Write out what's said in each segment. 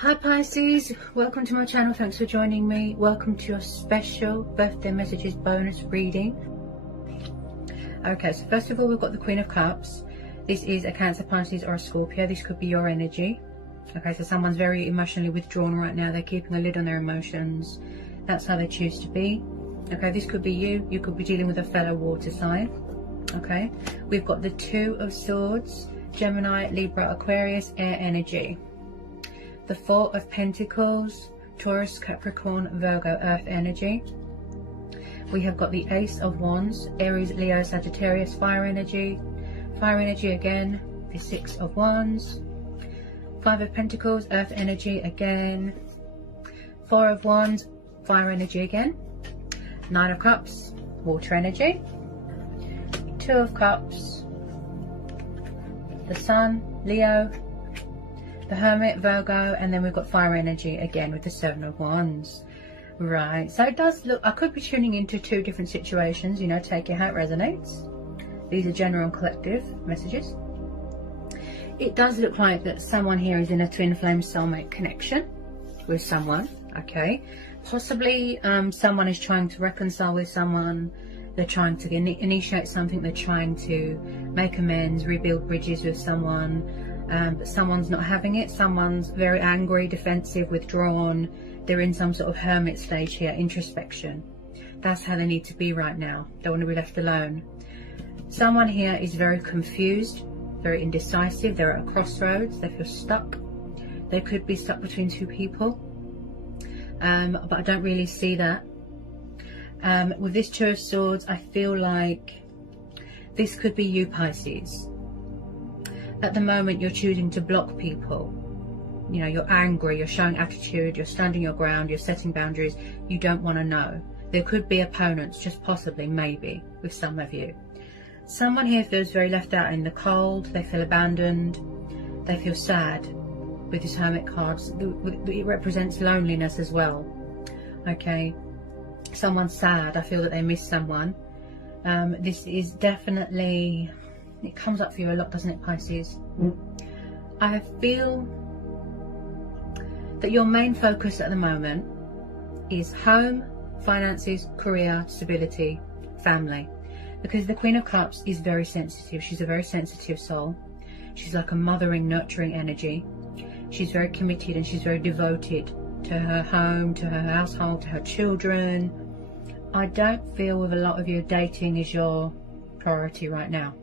Hi Pisces, welcome to my channel. Thanks for joining me. Welcome to your special birthday messages bonus reading. Okay, so first of all, we've got the Queen of Cups. This is a Cancer, Pisces or a Scorpio. This could be your energy. Okay, so someone's very emotionally withdrawn right now. They're keeping a lid on their emotions. That's how they choose to be. Okay, this could be you. You could be dealing with a fellow water sign. Okay, we've got the Two of Swords, Gemini, Libra, Aquarius, air energy. The Four of Pentacles, Taurus, Capricorn, Virgo, earth energy. We have got the Ace of Wands, Aries, Leo, Sagittarius, fire energy. Fire energy again, the Six of Wands. Five of Pentacles, earth energy again. Four of Wands, fire energy again. Nine of Cups, water energy. Two of Cups, the Sun, Leo, the Hermit, Virgo, and then we've got fire energy again with the Seven of Wands. Right, so it does look, I could be tuning into two different situations, you know, take it how it resonates. These are general and collective messages. It does look like that someone here is in a twin flame soulmate connection with someone, okay? Possibly someone is trying to reconcile with someone. They're trying to initiate something. They're trying to make amends, rebuild bridges with someone. But someone's not having it. Someone's very angry, defensive, withdrawn. They're in some sort of hermit stage here, introspection. That's how they need to be right now. Don't want to be left alone. Someone here is very confused, very indecisive. They're at a crossroads. They feel stuck. They could be stuck between two people. But I don't really see that. With this Two of Swords, I feel like this could be you, Pisces. At the moment, you're choosing to block people. You know, you're angry, you're showing attitude, you're standing your ground, you're setting boundaries. You don't want to know. There could be opponents, just possibly, maybe, with some of you. Someone here feels very left out in the cold. They feel abandoned. They feel sad with this Hermit card. It represents loneliness as well. Okay. Someone's sad. I feel that they miss someone. This is definitely... It comes up for you a lot, doesn't it, Pisces? I feel that your main focus at the moment is home, finances, career, stability, family. Because the Queen of Cups is very sensitive. She's a very sensitive soul. She's like a mothering, nurturing energy. She's very committed and she's very devoted to her home, to her household, to her children. I don't feel with a lot of you dating is your priority right now.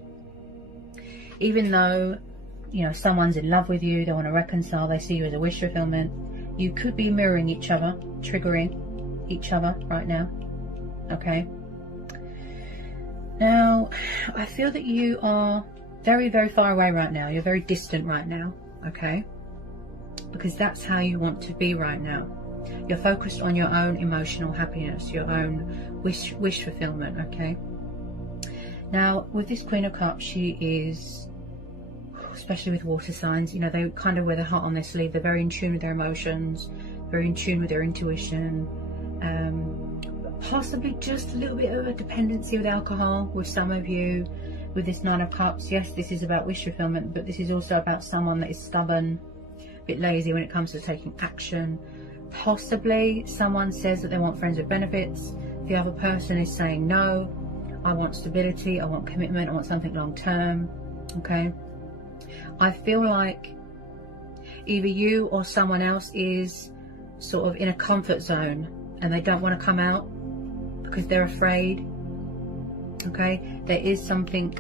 Even though, you know, someone's in love with you, they want to reconcile, they see you as a wish fulfillment, you could be mirroring each other, triggering each other right now. Okay. Now, I feel that you are very, very far away right now. You're very distant right now. Okay. Because that's how you want to be right now. You're focused on your own emotional happiness, your own wish fulfillment. Okay. Now, with this Queen of Cups, she is, especially with water signs, you know, they kind of wear their heart on their sleeve. They're very in tune with their emotions, very in tune with their intuition. Possibly just a little bit of a dependency with alcohol with some of you. With this Nine of Cups, yes, this is about wish fulfillment, but this is also about someone that is stubborn, a bit lazy when it comes to taking action. Possibly someone says that they want friends with benefits. The other person is saying no. I want stability, I want commitment, I want something long term. Okay. I feel like either you or someone else is sort of in a comfort zone and they don't want to come out because they're afraid. Okay. There is something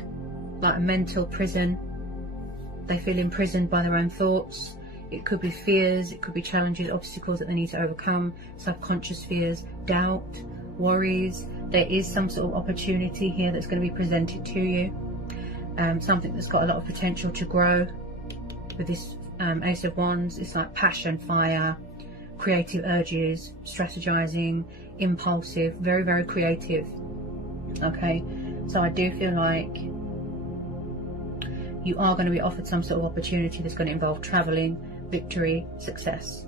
like a mental prison. They feel imprisoned by their own thoughts. It could be fears, it could be challenges, obstacles that they need to overcome, subconscious fears, doubt, worries. There is some sort of opportunity here that's going to be presented to you. Something that's got a lot of potential to grow. With this Ace of Wands, it's like passion, fire, creative urges, strategizing, impulsive, very, very creative. Okay, so I do feel like you are going to be offered some sort of opportunity that's going to involve traveling, victory, success.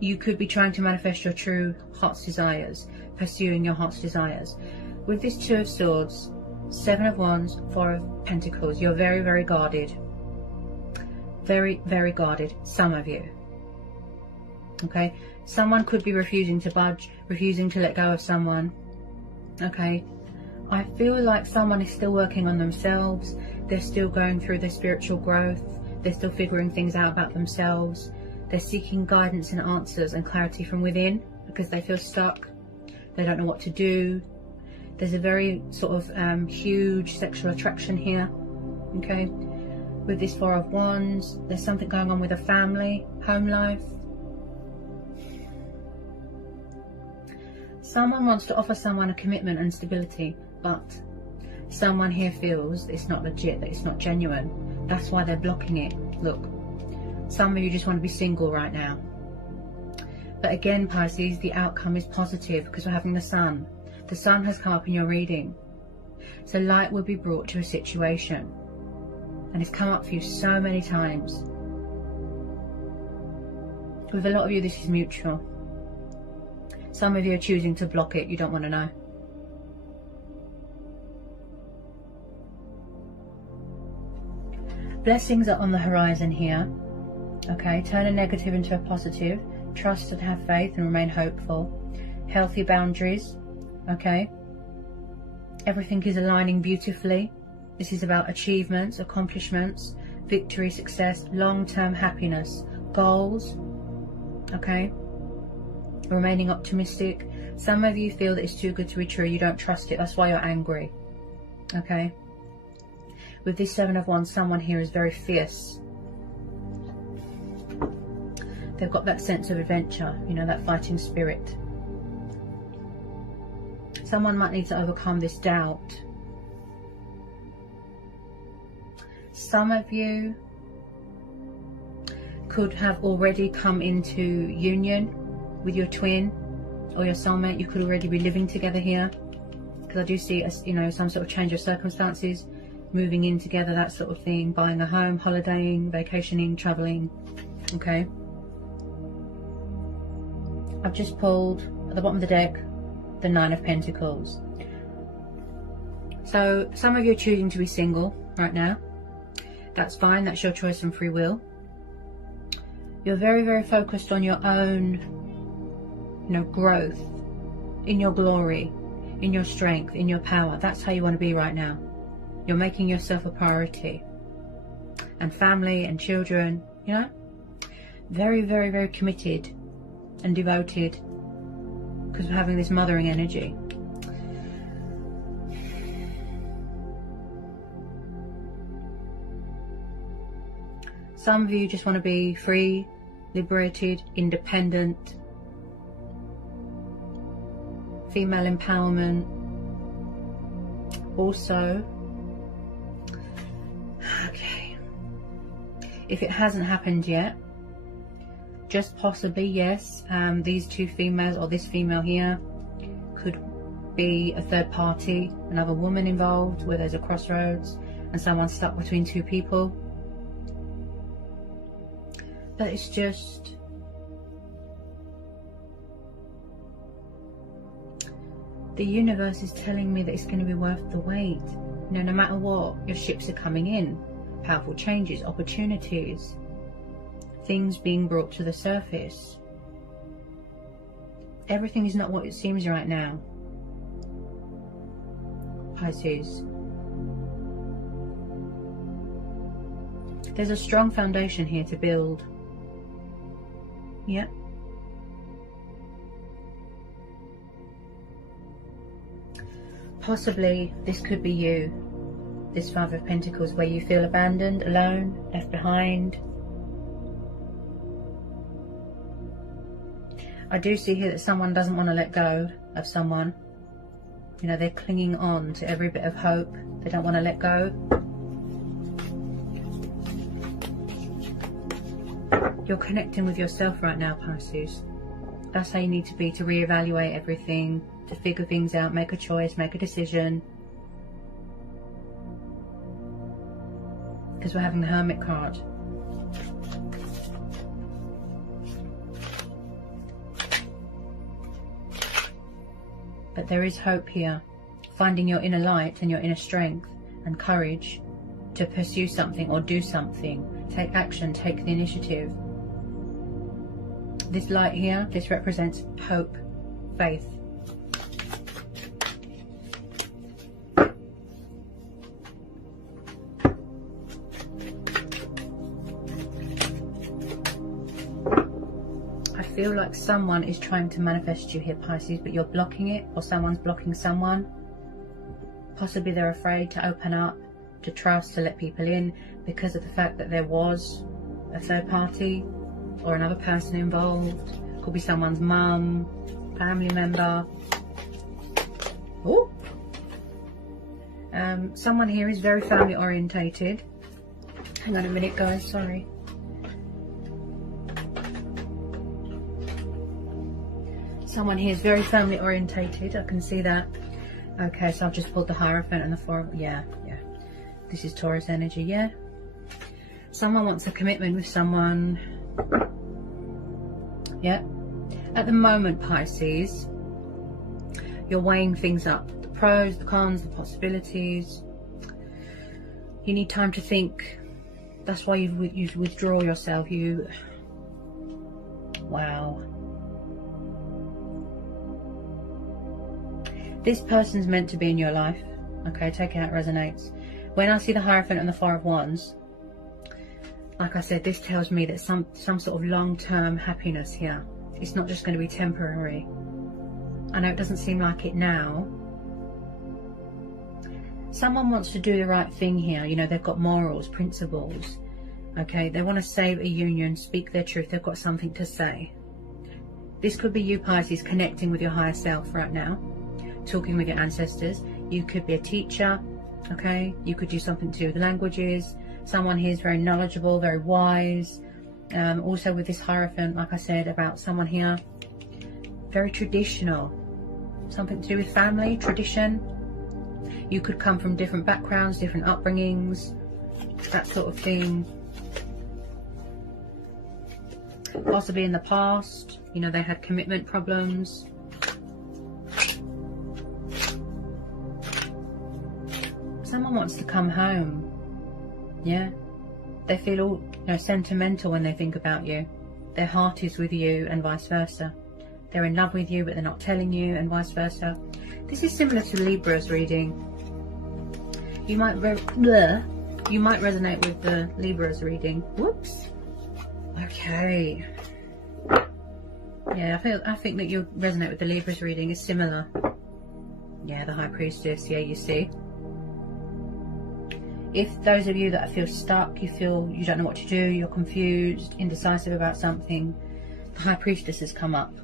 You could be trying to manifest your true heart's desires, pursuing your heart's desires. With this Two of Swords, Seven of Wands, Four of Pentacles, you're very, very guarded. Very, very guarded, some of you. Okay, someone could be refusing to budge, refusing to let go of someone. Okay, I feel like someone is still working on themselves. They're still going through their spiritual growth. They're still figuring things out about themselves. They're seeking guidance and answers and clarity from within because they feel stuck. They don't know what to do. There's a very sort of huge sexual attraction here. Okay, with this Four of Wands, there's something going on with a family, home life. Someone wants to offer someone a commitment and stability, but someone here feels it's not legit, that it's not genuine. That's why they're blocking it. Look, some of you just want to be single right now. But again, Pisces, the outcome is positive because we're having the sun. The sun has come up in your reading. So light will be brought to a situation. And it's come up for you so many times. With a lot of you, this is mutual. Some of you are choosing to block it. You don't want to know. Blessings are on the horizon here. Okay, turn a negative into a positive. Trust and have faith and remain hopeful. Healthy boundaries. Okay. Everything is aligning beautifully. This is about achievements, accomplishments, victory, success, long-term happiness, goals. Okay. Remaining optimistic. Some of you feel that it's too good to be true. You don't trust it. That's why you're angry. Okay. With this Seven of Wands, someone here is very fierce. They've got that sense of adventure, you know, that fighting spirit. Someone might need to overcome this doubt. Some of you could have already come into union with your twin or your soulmate. You could already be living together here, because I do see, you know, some sort of change of circumstances, moving in together, that sort of thing, buying a home, holidaying, vacationing, traveling. Okay. I've just pulled at the bottom of the deck the Nine of Pentacles. So some of you are choosing to be single right now. That's fine. That's your choice and free will. You're very, very focused on your own, you know, growth, in your glory, in your strength, in your power. That's how you want to be right now. You're making yourself a priority. And family and children, you know, very, very, very committed and devoted, because we're having this mothering energy. Some of you just want to be free, liberated, independent, female empowerment. Also, okay, if it hasn't happened yet, just possibly, yes, these two females or this female here could be a third party, another woman involved where there's a crossroads and someone's stuck between two people. But it's just, the universe is telling me that it's going to be worth the wait. You know, no matter what, your ships are coming in. Powerful changes, opportunities, things being brought to the surface. Everything is not what it seems right now, Pisces. There's a strong foundation here to build. Yeah. Possibly this could be you, this Five of Pentacles, where you feel abandoned, alone, left behind. I do see here that someone doesn't want to let go of someone. You know, they're clinging on to every bit of hope. They don't want to let go. You're connecting with yourself right now, Pisces. That's how you need to be, to reevaluate everything, to figure things out, make a choice, make a decision. Because we're having the Hermit card. But there is hope here. Finding your inner light and your inner strength and courage to pursue something or do something. Take action, take the initiative. This light here, this represents hope, faith. I feel like someone is trying to manifest you here, Pisces, but you're blocking it, or someone's blocking someone. Possibly they're afraid to open up, to trust, to let people in, because of the fact that there was a third party or another person involved. Could be someone's mum, family member. Oh, someone here is very family orientated. Hang on a minute, guys, sorry. Someone here is very family orientated, I can see that. Okay, so I've just pulled the Hierophant and the Four. Yeah. This is Taurus energy, yeah. Someone wants a commitment with someone. Yeah. At the moment, Pisces, you're weighing things up. The pros, the cons, the possibilities. You need time to think. That's why you withdraw yourself. Wow. This person's meant to be in your life. Okay, take it how it resonates. When I see the Hierophant and the Four of Wands, like I said, this tells me that some sort of long-term happiness here. It's not just going to be temporary. I know it doesn't seem like it now. Someone wants to do the right thing here. You know, they've got morals, principles. Okay, they want to save a union, speak their truth. They've got something to say. This could be you, Pisces, connecting with your higher self right now. Talking with your ancestors. You could be a teacher, okay? You could do something to do with languages. Someone here is very knowledgeable, very wise. Also with this Hierophant, like I said, about someone here, very traditional. Something to do with family, tradition. You could come from different backgrounds, different upbringings, that sort of thing. Possibly in the past, you know, they had commitment problems. Someone wants to come home. Yeah, they feel all, you know, sentimental when they think about you. Their heart is with you and vice versa. They're in love with you but they're not telling you, and vice versa. This is similar to Libra's reading. You might resonate with the Libra's reading. Whoops. Okay. Yeah, I think that you'll resonate with the Libra's reading. Is similar. Yeah, the High Priestess. Yeah, you see. If those of you that feel stuck, you feel you don't know what to do, you're confused, indecisive about something, the High Priestess has come up.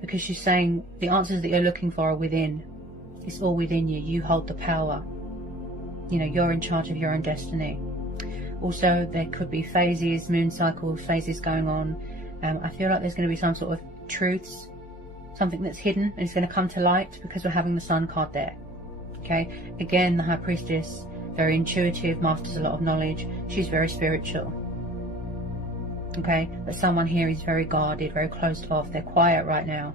Because she's saying the answers that you're looking for are within. It's all within you. You hold the power. You know, you're in charge of your own destiny. Also, there could be phases, moon cycles, phases going on. I feel like there's going to be some sort of truths, something that's hidden, and it's going to come to light because we're having the Sun card there. Okay, again, the High Priestess, very intuitive, masters a lot of knowledge. She's very spiritual. Okay, but someone here is very guarded, very closed off. They're quiet right now.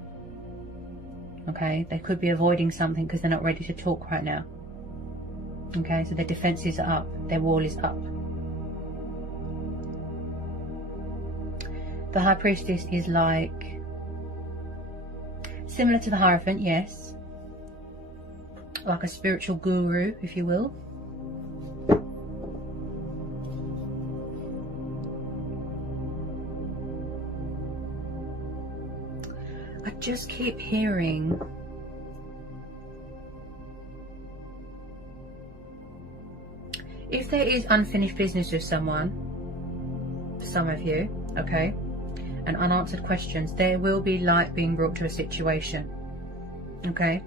Okay, they could be avoiding something because they're not ready to talk right now. Okay, so their defenses are up, their wall is up. The High Priestess is like, similar to the Hierophant, yes. Like a spiritual guru, if you will. I just keep hearing if there is unfinished business with someone, for some of you, okay, and unanswered questions, there will be light being brought to a situation. Okay.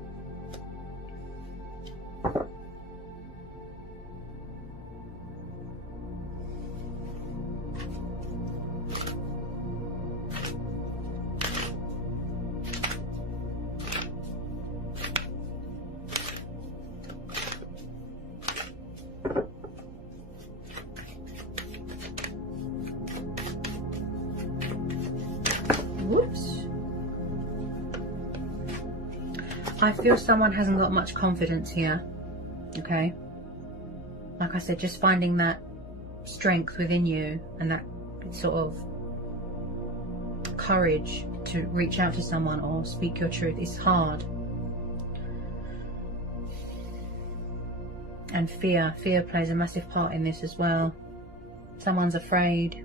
Whoops. I feel someone hasn't got much confidence here. Okay. Like I said, just finding that strength within you and that sort of courage to reach out to someone or speak your truth. It's hard. And fear plays a massive part in this as well. Someone's afraid.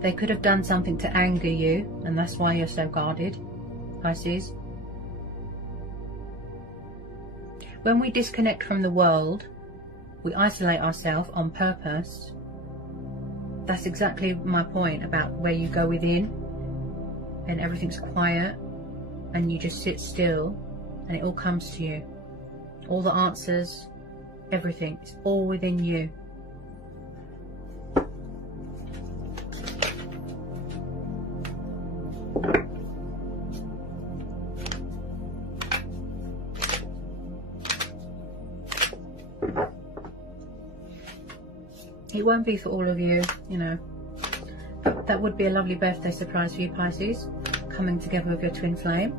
They could have done something to anger you, and that's why you're so guarded, Pisces. When we disconnect from the world, we isolate ourselves on purpose. That's exactly my point about where you go within and everything's quiet and you just sit still and it all comes to you. All the answers, everything, it's all within you. It won't be for all of you, you know, but that would be a lovely birthday surprise for you, Pisces, coming together with your twin flame.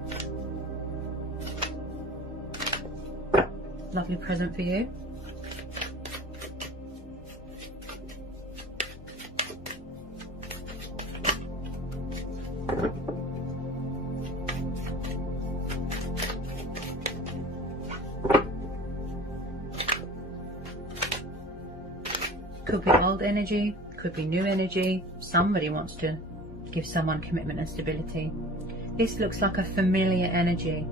Lovely present for you. Could be old energy, could be new energy. Somebody wants to give someone commitment and stability. This looks like a familiar energy,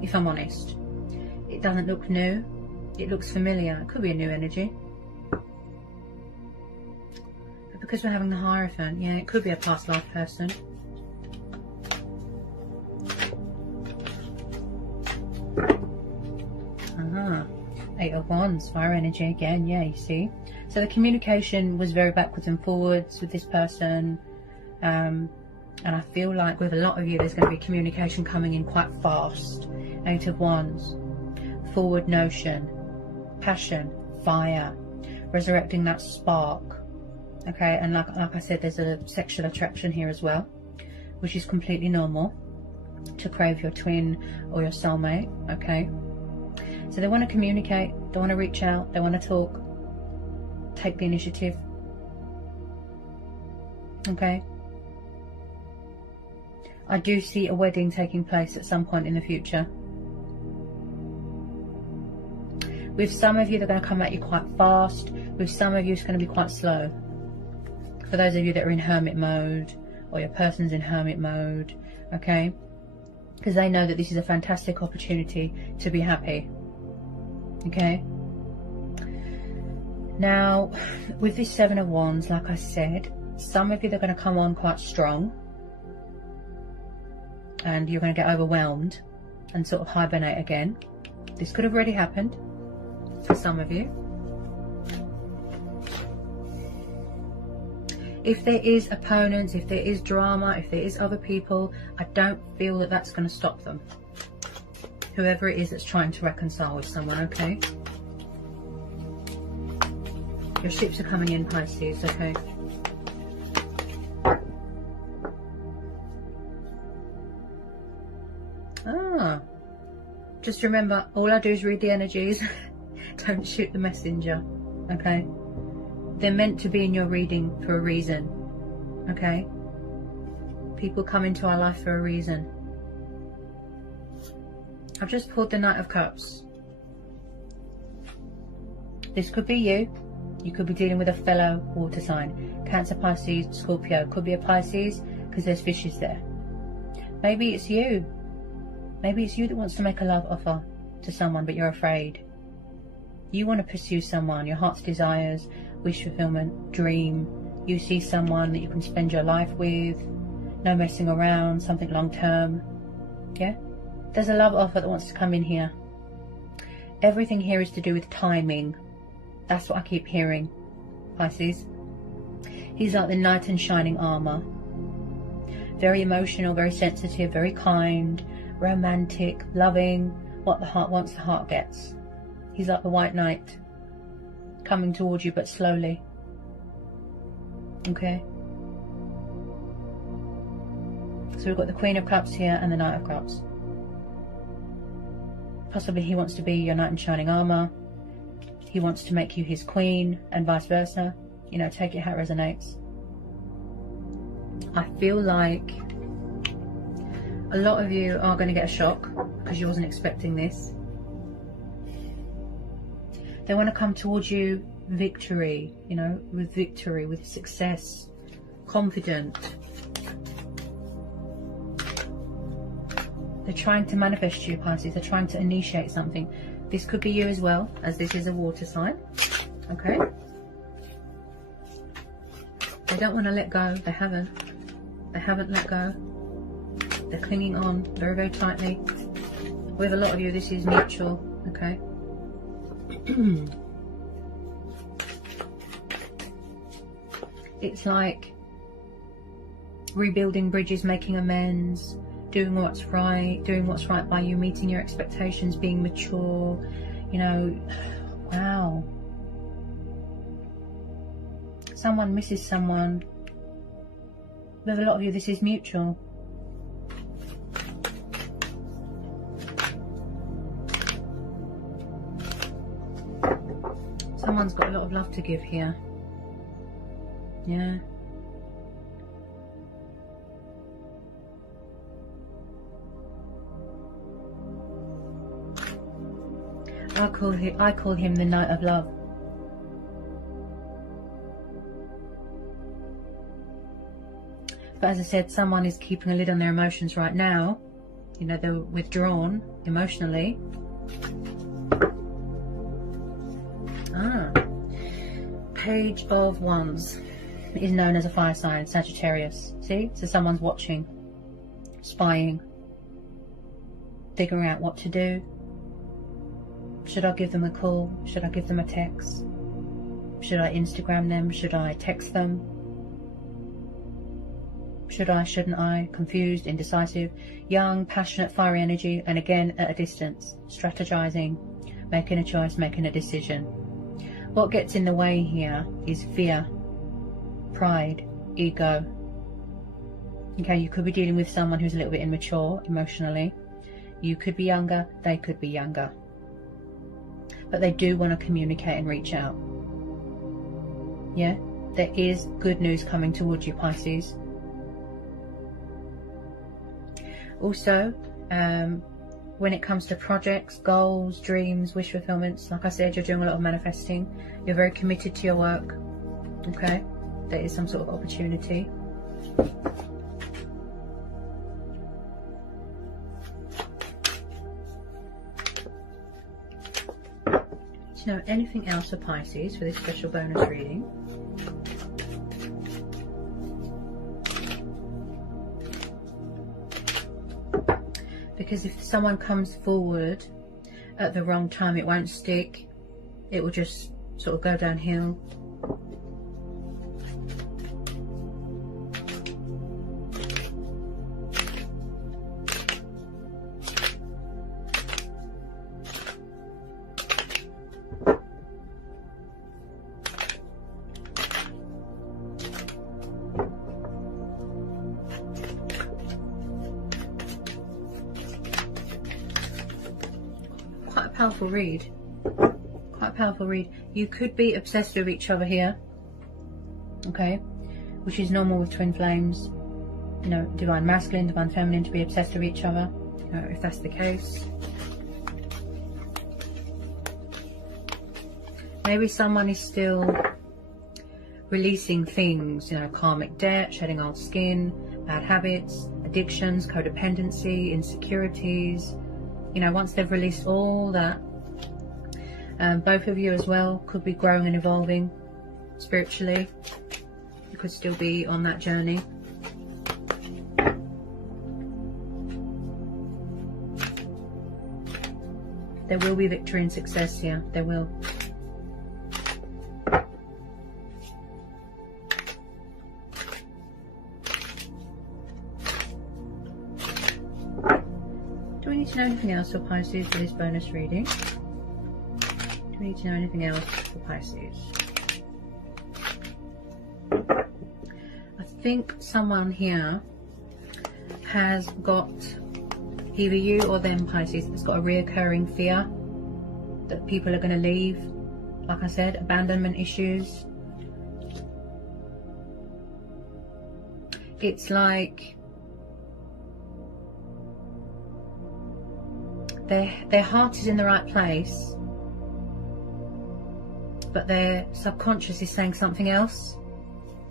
if I'm honest. It doesn't look new, it looks familiar. It could be a new energy. But because we're having the Hierophant, yeah, it could be a past life person. Eight of Wands, fire energy again, yeah, you see. So the communication was very backwards and forwards with this person. And I feel like with a lot of you, there's going to be communication coming in quite fast. Eight of Wands, forward notion, passion, fire, resurrecting that spark. Okay, and like I said, there's a sexual attraction here as well, which is completely normal to crave your twin or your soulmate. Okay. So they want to communicate, they want to reach out, they want to talk, take the initiative. Okay. I do see a wedding taking place at some point in the future. With some of you, they're going to come at you quite fast. With some of you, it's going to be quite slow. For those of you that are in hermit mode, or your person's in hermit mode, okay? Because they know that this is a fantastic opportunity to be happy. Okay, now with this Seven of Wands, like I said, some of you, they're going to come on quite strong and you're going to get overwhelmed and sort of hibernate again. This could have already happened for some of you. If there is opponents, if there is drama, if there is other people, I don't feel that that's going to stop them. Whoever it is that's trying to reconcile with someone, okay? Your ships are coming in, Pisces, okay? Just remember, all I do is read the energies. Don't shoot the messenger, okay? They're meant to be in your reading for a reason, okay? People come into our life for a reason. I've just pulled the Knight of Cups. This could be you. You could be dealing with a fellow water sign. Cancer, Pisces, Scorpio. Could be a Pisces because there's fishes there. Maybe it's you. Maybe it's you that wants to make a love offer to someone but you're afraid. You want to pursue someone, your heart's desires, wish fulfillment, dream. You see someone that you can spend your life with. No messing around, something long term. Yeah? There's a love offer that wants to come in here. Everything here is to do with timing. That's what I keep hearing, Pisces. He's like the knight in shining armor. Very emotional, very sensitive, very kind, romantic, loving. What the heart wants, the heart gets. He's like the white knight, coming towards you but slowly. Okay? So we've got the Queen of Cups here and the Knight of Cups. Possibly he wants to be your knight in shining armor. He wants to make you his queen and vice versa. You know, take it how it resonates. I feel like a lot of you are going to get a shock because you wasn't expecting this. They want to come towards you victory, you know, with victory, with success, confident. They're trying to manifest you, Pisces. They're trying to initiate something. This could be you as well, as this is a water sign. Okay? They don't want to let go. They haven't. They haven't let go. They're clinging on very, very tightly. With a lot of you, this is mutual. Okay? It's like rebuilding bridges, making amends, doing what's right by you, meeting your expectations, being mature, you know. Wow. Someone misses someone. With a lot of you, this is mutual. Someone's got a lot of love to give here. Yeah. I call him the Knight of Love. But as I said, someone is keeping a lid on their emotions right now. You know, they're withdrawn emotionally. Page of Wands is known as a fire sign, Sagittarius. See? So someone's watching, spying, figuring out what to do. Should I give them a call? Should I give them a text? Should I Instagram them? Should I text them? Should I, shouldn't I? Confused, indecisive, young, passionate, fiery energy, and again at a distance, strategizing, making a choice, making a decision. What gets in the way here is fear, pride, ego. Okay, you could be dealing with someone who's a little bit immature emotionally. You could be younger, they could be younger. But they do want to communicate and reach out. Yeah, there is good news coming towards you, Pisces. Also, when it comes to projects, goals, dreams, wish fulfillments, like I said, you're doing a lot of manifesting. You're very committed to your work. Okay, there is some sort of opportunity. Do you know anything else for Pisces for this special bonus reading? Because if someone comes forward at the wrong time, it won't stick. It will just sort of go downhill. Quite a powerful read. Quite a powerful read. You could be obsessed with each other here. Okay. Which is normal with twin flames. You know, divine masculine, divine feminine, to be obsessed with each other. You know, if that's the case. Maybe someone is still releasing things, you know, karmic debt, shedding old skin, bad habits, addictions, codependency, insecurities. You know, once they've released all that, both of you as well could be growing and evolving spiritually. You could still be on that journey. There will be victory and success here. There will. Do we need to know anything else for Pisces for this bonus reading? Do we need to know anything else for Pisces? I think someone here has got, either you or them, Pisces, has got a reoccurring fear that people are going to leave. Like I said, abandonment issues. it's like their heart is in the right place, but their subconscious is saying something else.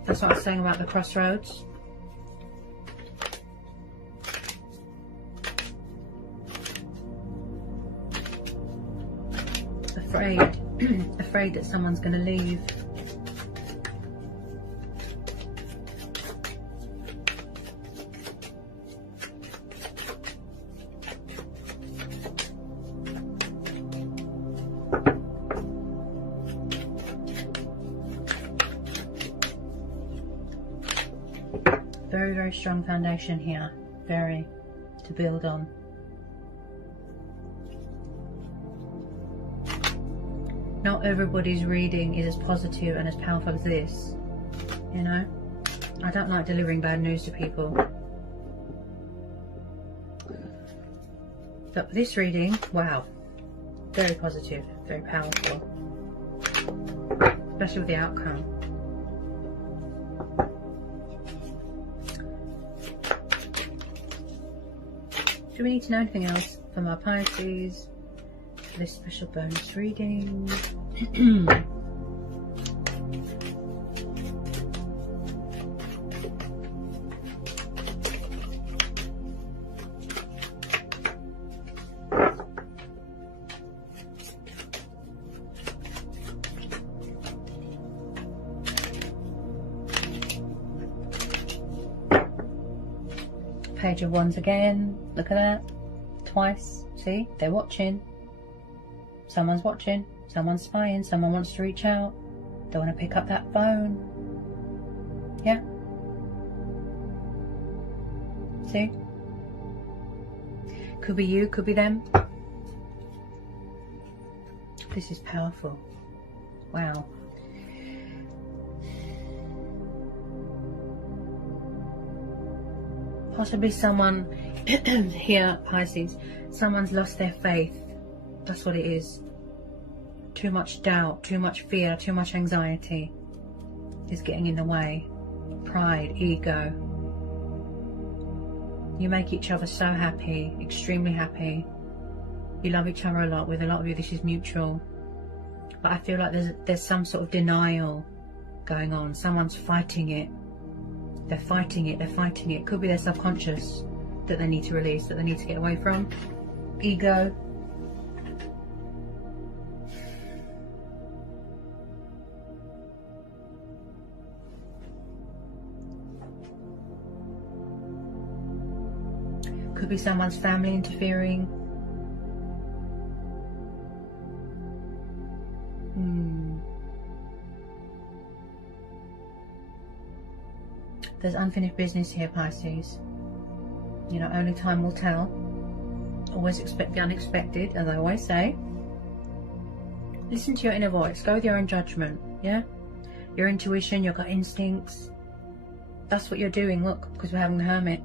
That's what I was saying about the crossroads. Afraid that someone's going to leave. Very, very strong foundation here. Very, to build on. Not everybody's reading is as positive and as powerful as this, you know. I don't like delivering bad news to people. But this reading, wow, very positive, very powerful, especially with the outcome. Do we need to know anything else from our Pisces? This special bonus reading. Page of Wands again. Look at that. Twice. See? They're watching. Someone's watching, someone's spying, someone wants to reach out. They want to pick up that phone. Yeah? See? Could be you, could be them. This is powerful. Wow. Possibly someone here, Pisces, someone's lost their faith. That's what it is. Too much doubt, too much fear, too much anxiety is getting in the way. Pride, ego. You make each other so happy, extremely happy. You love each other a lot. With a lot of you, this is mutual. But I feel like there's some sort of denial going on. Someone's fighting it. They're fighting it, they're fighting it. Could be their subconscious that they need to release, that they need to get away from. Ego. Could be someone's family interfering. There's unfinished business here, Pisces. You know, only time will tell. Always expect the unexpected, as I always say. Listen to your inner voice. Go with your own judgment, yeah? Your intuition, your gut instincts. That's what you're doing, look, because we're having the Hermit.